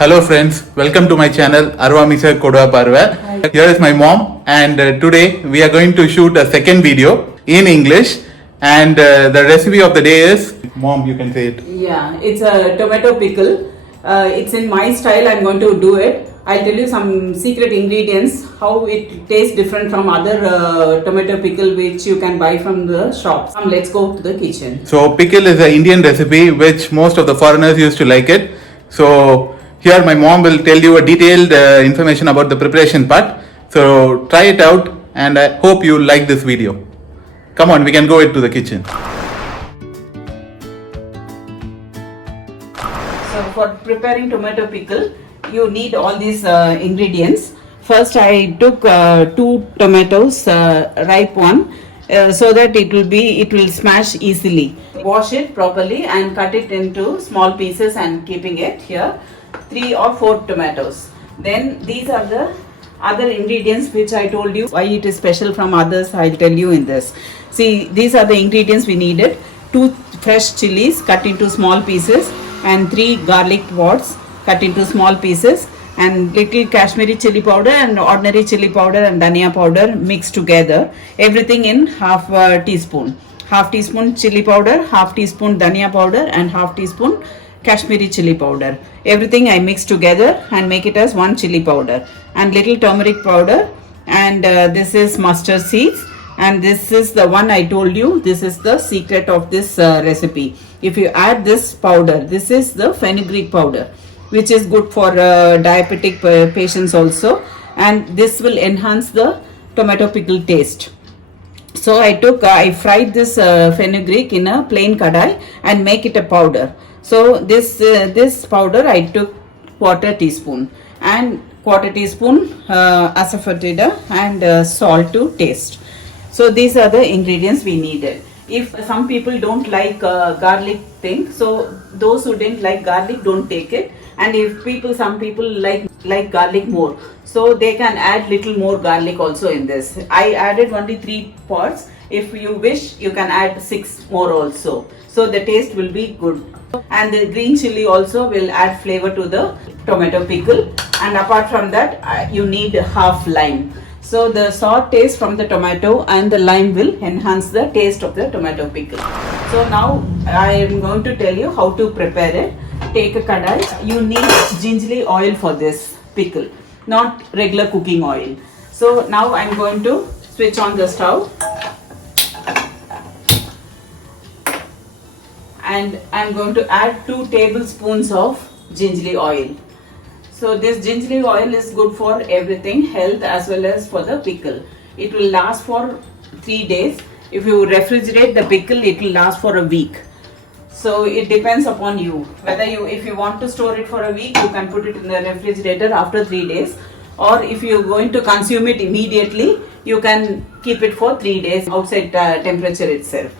Hello friends, welcome to my channel Arvamisa Kodwa Parva. Here is my mom and today we are going to shoot a second video in English and the recipe of the day is, mom you can say it. Yeah, it's a tomato pickle. It's in my style. I'm going to do it. I'll tell you some secret ingredients, how it tastes different from other tomato pickle which you can buy from the shops. Let's go to the kitchen. So pickle is an Indian recipe which most of the foreigners used to like it. So here my mom will tell you a detailed information about the preparation part. So try it out and I hope you like this video. Come on, we can go into the kitchen. So for preparing tomato pickle, you need all these ingredients. First I took 2 tomatoes, ripe one, so that it will smash easily. Wash it properly and cut it into small pieces and keeping it here. 3 or 4 tomatoes. Then these are the other ingredients which I told you why it is special from others. I'll tell you in this. See, these are the ingredients we needed. 2 fresh chilies cut into small pieces and 3 garlic pods cut into small pieces and little Kashmiri chili powder and ordinary chili powder and dhania powder mixed together. Everything in half teaspoon. Half teaspoon chili powder, half teaspoon dhania powder and half teaspoon Kashmiri chili powder. Everything I mix together and make it as 1 chili powder and little turmeric powder, and this is mustard seeds, and this is the one I told you, this is the secret of this recipe. If you add this powder, this is the fenugreek powder which is good for diabetic patients also, and this will enhance the tomato pickle taste. So I fried this fenugreek in a plain kadai and make it a powder. So this powder I took quarter teaspoon and quarter teaspoon asafoetida and salt to taste. So these are the ingredients we needed. If some people don't like garlic thing, so those who didn't like garlic don't take it. And if some people like garlic more, so they can add little more garlic also in this. I added only 3 pods. If you wish, you can add 6 more also. So the taste will be good. And the green chili also will add flavor to the tomato pickle. And apart from that, you need half lime. So the sour taste from the tomato and the lime will enhance the taste of the tomato pickle. So now I am going to tell you how to prepare it. Take a kadai. You need gingerly oil for this pickle, not regular cooking oil. So now I am going to switch on the stove. And I am going to add 2 tablespoons of gingerly oil. So this gingerly oil is good for everything, health as well as for the pickle. It will last for 3 days. If you refrigerate the pickle, it will last for a week. So it depends upon you. If you want to store it for a week, you can put it in the refrigerator after 3 days. Or if you are going to consume it immediately, you can keep it for 3 days outside temperature itself.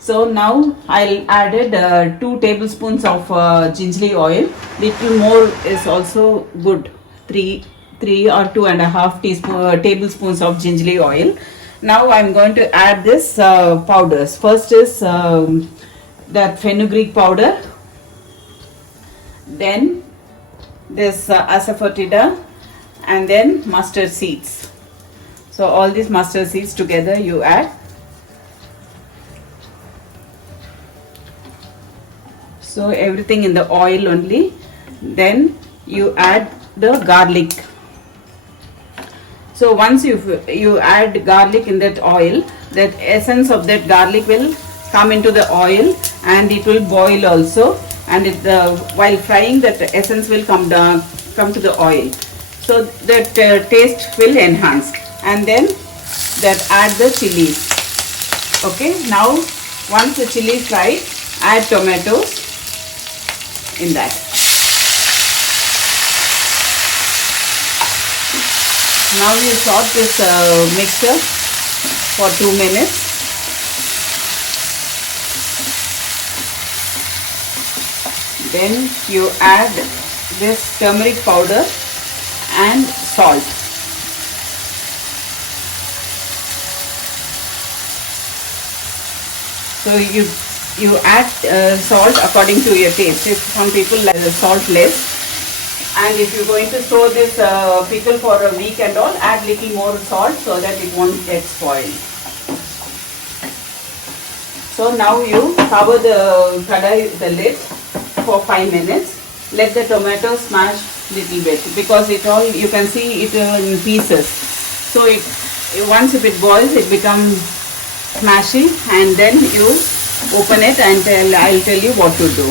So now I'll added 2 tablespoons of gingerly oil. Little more is also good. 3 or 2.5 tablespoons of gingerly oil. Now I'm going to add this powders. First is that fenugreek powder. Then this asafoetida, and then mustard seeds. So all these mustard seeds together you add. So everything in the oil only. Then you add the garlic. So once you add garlic in that oil, that essence of that garlic will come into the oil and it will boil also. And while frying, that essence will come to the oil. So that taste will enhance. And then add the chilies. Okay. Now once the chili is fried, add tomatoes in that. Now you saute this mixture for 2 minutes. Then you add this turmeric powder and salt. So you add salt according to your taste. If some people like the salt less, And if you're going to store this pickle for a week and all, add little more salt so that it won't get spoiled. So now you cover the kadai, the lid for 5 minutes. Let the tomato smash little bit because it all, you can see it in pieces. So once if it boils, it becomes smashy, and then you open it and I'll tell you what to do.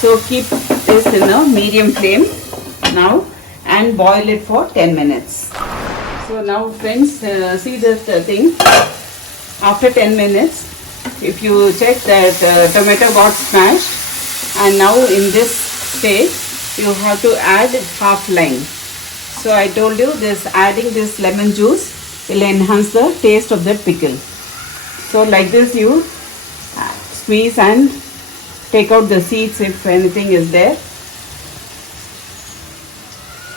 So keep this in a medium flame now and boil it for 10 minutes. So now friends, see this thing. After 10 minutes, if you check that tomato got smashed, and now in this stage you have to add half lime. So I told you this, adding this lemon juice will enhance the taste of that pickle. So like this you squeeze and take out the seeds if anything is there.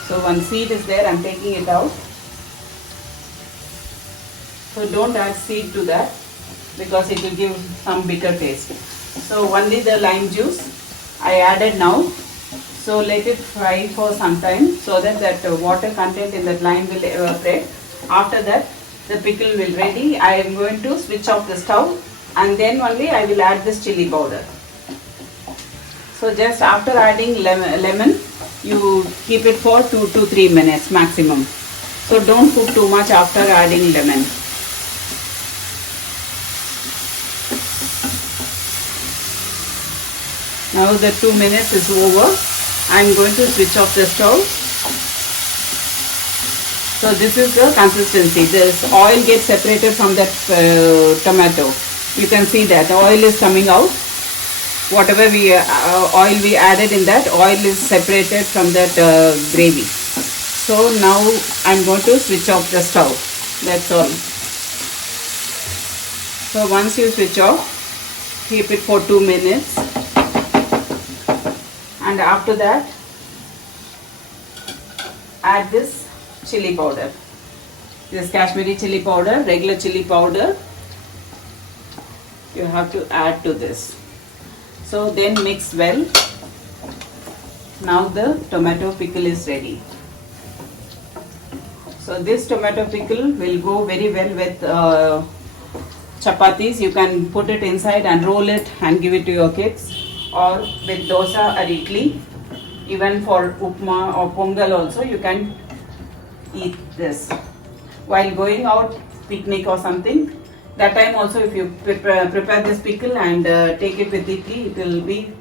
So one seed is there, I'm taking it out. So don't add seed to that because it will give some bitter taste. So only the lime juice I added now. So let it fry for some time so that water content in that lime will evaporate. After that the pickle will ready. I am going to switch off the stove and then only I will add this chili powder. So just after adding lemon, you keep it for 2 to 3 minutes maximum. So don't cook too much after adding lemon. Now the 2 minutes is over. I am going to switch off the stove. So this is the consistency. This oil gets separated from that tomato. You can see that the oil is coming out. Whatever oil we added in that, oil is separated from that gravy. So now I am going to switch off the stove. That's all. So once you switch off, keep it for 2 minutes. And after that, add this chili powder. This Kashmiri chili powder, regular chili powder, you have to add to this. So then mix well. Now the tomato pickle is ready. So this tomato pickle will go very well with chapatis. You can put it inside and roll it and give it to your kids, or with dosa or idli. Even for upma or pongal also you can eat this. While going out picnic or something, that time also if you prepare this pickle and take it with idli, it will be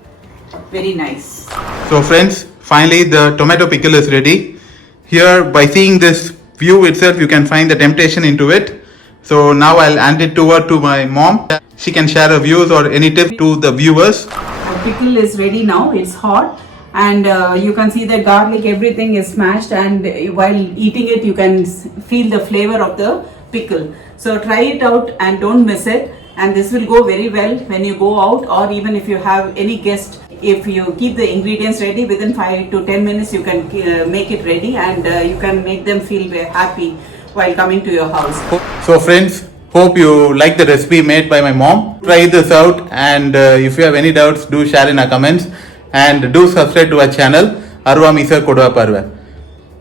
very nice. So friends, finally the tomato pickle is ready. Here by seeing this view itself you can find the temptation into it. So now I'll hand it over to my mom. She can share her views or any tip to the viewers. The pickle is ready now, it's hot, and you can see the garlic, everything is smashed, and while eating it you can feel the flavor of the pickle. So try it out and don't miss it, and this will go very well when you go out, or even if you have any guest. If you keep the ingredients ready, within 5 to 10 minutes you can make it ready, and you can make them feel very happy while coming to your house. So friends, hope you like the recipe made by my mom. Try this out, and if you have any doubts, do share in our comments, and do subscribe to our channel, Arva Misa Kodva Parva.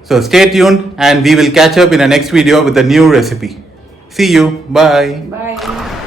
So stay tuned, and we will catch up in the next video with a new recipe. See you. Bye. Bye.